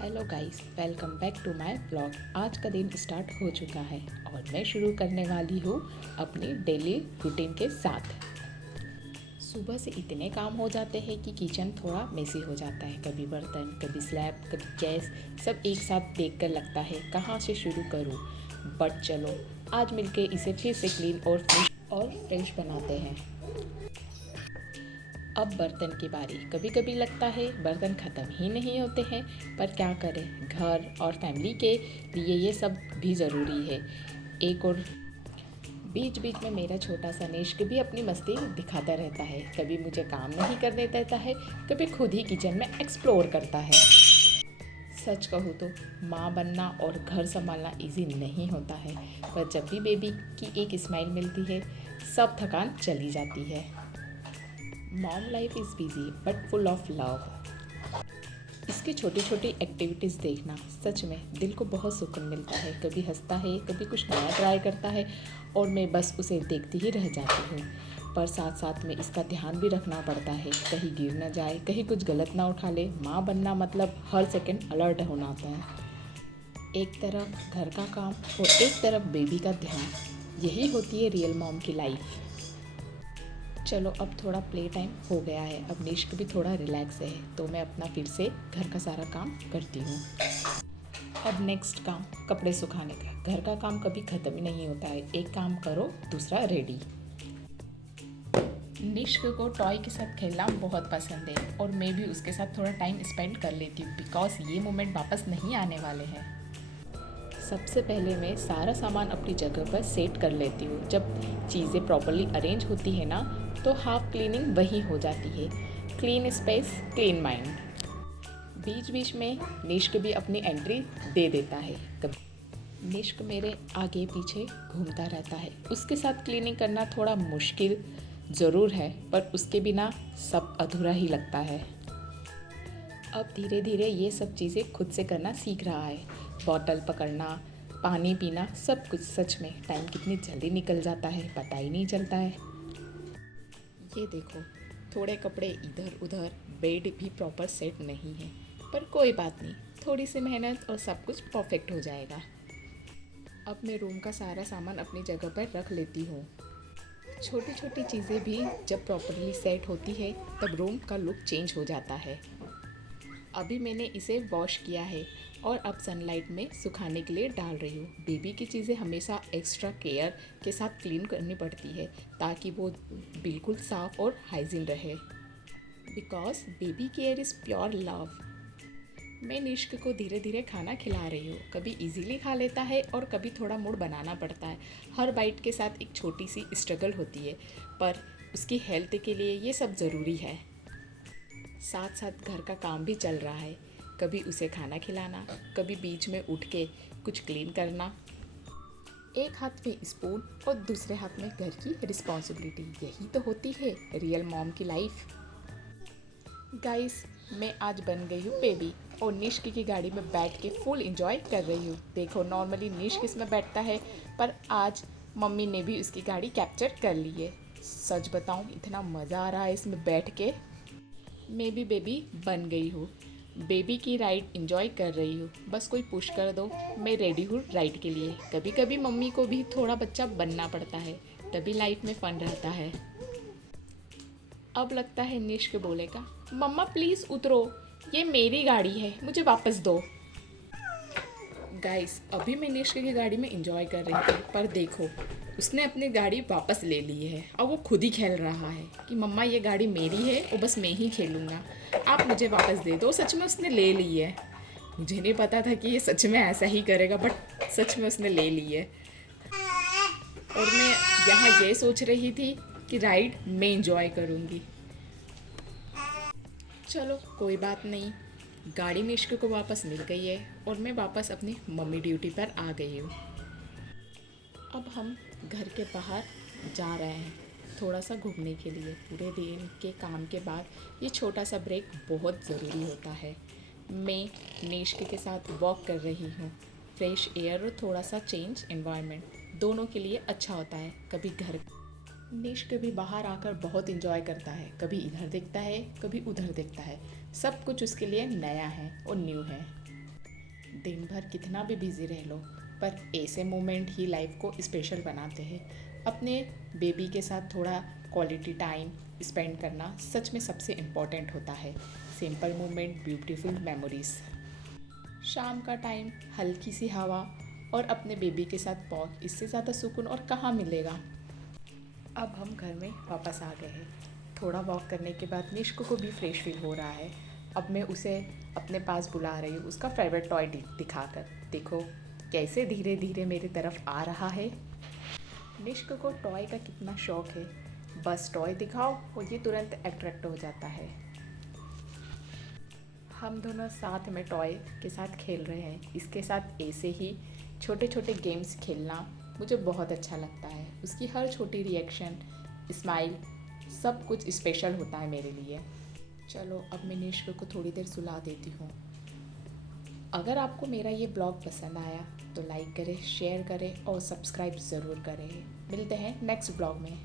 Hello guys, welcome back to my blog. आज का दिन स्टार्ट हो चुका है और मैं शुरू करने वाली हूँ अपनी डेली रूटीन के साथ। सुबह से इतने काम हो जाते हैं कि किचन थोड़ा मेसी हो जाता है। कभी बर्तन, कभी स्लैब, कभी गैस, सब एक साथ देखकर लगता है कहाँ से शुरू करूँ। बट चलो, आज मिलके इसे फिर से क्लीन और फ्रेश बनाते हैं। अब बर्तन की बारी। कभी कभी लगता है बर्तन ख़त्म ही नहीं होते हैं, पर क्या करें, घर और फैमिली के लिए ये सब भी ज़रूरी है। एक और बीच बीच में मेरा छोटा सा नेश्क भी अपनी मस्ती दिखाता रहता है। कभी मुझे काम नहीं करने देता है, कभी खुद ही किचन में एक्सप्लोर करता है। सच कहूँ तो माँ बनना और घर संभालना इजी नहीं होता है, पर जब भी बेबी की एक स्माइल मिलती है, सब थकान चली जाती है। Mom life is busy but full of love. इसकी छोटी छोटी एक्टिविटीज़ देखना सच में दिल को बहुत सुकून मिलता है। कभी हंसता है, कभी कुछ नया ट्राई करता है और मैं बस उसे देखती ही रह जाती हूँ। पर साथ साथ में इसका ध्यान भी रखना पड़ता है, कहीं गिर ना जाए, कहीं कुछ गलत ना उठा ले। माँ बनना मतलब हर सेकंड अलर्ट होना होता है। एक तरफ घर का काम और एक तरफ बेबी का ध्यान, यही होती है रियल मॉम की लाइफ। चलो, अब थोड़ा प्ले टाइम हो गया है, अब निश्क भी थोड़ा रिलैक्स है, तो मैं अपना फिर से घर का सारा काम करती हूँ। अब नेक्स्ट काम कपड़े सुखाने का। घर का काम कभी ख़त्म ही नहीं होता है, एक काम करो दूसरा रेडी। निश्क को टॉय के साथ खेलना बहुत पसंद है और मैं भी उसके साथ थोड़ा टाइम स्पेंड कर लेती हूँ, बिकॉज ये मोमेंट वापस नहीं आने वाले हैं। सबसे पहले मैं सारा सामान अपनी जगह पर सेट कर लेती हूँ। जब चीज़ें प्रॉपरली अरेंज होती है ना, तो हाफ क्लीनिंग वही हो जाती है। Clean space, clean mind. बीच बीच में निश्क भी अपनी एंट्री दे देता है। कभी निश्क मेरे आगे पीछे घूमता रहता है। उसके साथ क्लीनिंग करना थोड़ा मुश्किल ज़रूर है, पर उसके बिना सब अधूरा ही लगता है। अब धीरे धीरे ये सब चीज़ें खुद से करना सीख रहा है। बॉटल पकड़ना, पानी पीना, सब कुछ। सच में टाइम कितनी जल्दी निकल जाता है, पता ही नहीं चलता है। ये देखो, थोड़े कपड़े इधर उधर, बेड भी प्रॉपर सेट नहीं है, पर कोई बात नहीं, थोड़ी सी मेहनत और सब कुछ परफेक्ट हो जाएगा। अब मैं रूम का सारा सामान अपनी जगह पर रख लेती हूँ। छोटी छोटी चीज़ें भी जब प्रॉपरली सेट होती है, तब रूम का लुक चेंज हो जाता है। अभी मैंने इसे वॉश किया है और अब सनलाइट में सुखाने के लिए डाल रही हूँ। बेबी की चीज़ें हमेशा एक्स्ट्रा केयर के साथ क्लीन करनी पड़ती है, ताकि वो बिल्कुल साफ़ और हाइजीन रहे। Because baby care is pure love. मैं निश्क को धीरे धीरे खाना खिला रही हूँ। कभी इजीली खा लेता है और कभी थोड़ा मूड बनाना पड़ता है। हर बाइट के साथ एक छोटी सी स्ट्रगल होती है, पर उसकी हेल्थ के लिए ये सब ज़रूरी है। साथ साथ घर का काम भी चल रहा है। कभी उसे खाना खिलाना, कभी बीच में उठ के कुछ क्लीन करना। एक हाथ में स्पून और दूसरे हाथ में घर की रिस्पॉन्सिबिलिटी, यही तो होती है रियल मॉम की लाइफ। गाइस, मैं आज बन गई हूँ बेबी और निश्क की गाड़ी में बैठ के फुल इंजॉय कर रही हूँ। देखो, नॉर्मली निश्क इसमें बैठता है, पर आज मम्मी ने भी उसकी गाड़ी कैप्चर कर ली है। सच बताऊँ, इतना मज़ा आ रहा है इसमें बैठ के। मैं भी बेबी बन गई हूँ, बेबी की राइड इंजॉय कर रही हूँ। बस कोई पुश कर दो, मैं रेडी हूँ राइड के लिए। कभी कभी मम्मी को भी थोड़ा बच्चा बनना पड़ता है, तभी लाइफ में फ़न रहता है। अब लगता है निश्क बोलेगा, मम्मा प्लीज़ उतरो, ये मेरी गाड़ी है, मुझे वापस दो। गाइस, अभी मैं निश्क की गाड़ी में इंजॉय कर रही थी, पर देखो, उसने अपनी गाड़ी वापस ले ली है और वो खुद ही खेल रहा है कि मम्मा ये गाड़ी मेरी है और बस मैं ही खेलूँगा, आप मुझे वापस दे दो। सच में उसने ले ली है। मुझे नहीं पता था कि ये सच में ऐसा ही करेगा, बट सच में उसने ले ली है। और मैं यहाँ ये सोच रही थी कि राइड मैं इंजॉय करूँगी। चलो, कोई बात नहीं, गाड़ी निश्क को वापस मिल गई है और मैं वापस अपनी मम्मी ड्यूटी पर आ गई हूँ। अब हम घर के बाहर जा रहे हैं थोड़ा सा घूमने के लिए। पूरे दिन के काम के बाद ये छोटा सा ब्रेक बहुत ज़रूरी होता है। मैं निश्क के साथ वॉक कर रही हूँ। फ्रेश एयर और थोड़ा सा चेंज एनवायरनमेंट दोनों के लिए अच्छा होता है। कभी घर निश्क भी बाहर आकर बहुत इंजॉय करता है, कभी इधर देखता है, कभी उधर देखता है। सब कुछ उसके लिए नया है और न्यू है। दिन भर कितना भी बिजी रह लो, पर ऐसे मोमेंट ही लाइफ को स्पेशल बनाते हैं। अपने बेबी के साथ थोड़ा क्वालिटी टाइम स्पेंड करना सच में सबसे इम्पोर्टेंट होता है। Simple moment, beautiful memories. शाम का टाइम, हल्की सी हवा और अपने बेबी के साथ वॉक, इससे ज़्यादा सुकून और कहाँ मिलेगा। अब हम घर में वापस आ गए हैं। थोड़ा वॉक करने के बाद निष्क को भी फ्रेश फील हो रहा है। अब मैं उसे अपने पास बुला रही हूँ, उसका फेवरेट टॉय दिखाकर। देखो कैसे धीरे धीरे मेरी तरफ आ रहा है। निष्क को टॉय का कितना शौक है, बस टॉय दिखाओ और ये तुरंत अट्रैक्ट हो जाता है। हम दोनों साथ में टॉय के साथ खेल रहे हैं। इसके साथ ऐसे ही छोटे छोटे गेम्स खेलना मुझे बहुत अच्छा लगता है। उसकी हर छोटी रिएक्शन, स्माइल, सब कुछ स्पेशल होता है मेरे लिए। चलो अब मैं निष्क को थोड़ी देर सुला देती हूँ। अगर आपको मेरा ये ब्लॉग पसंद आया तो लाइक करें, शेयर करें और सब्सक्राइब ज़रूर करें। मिलते हैं नेक्स्ट ब्लॉग में।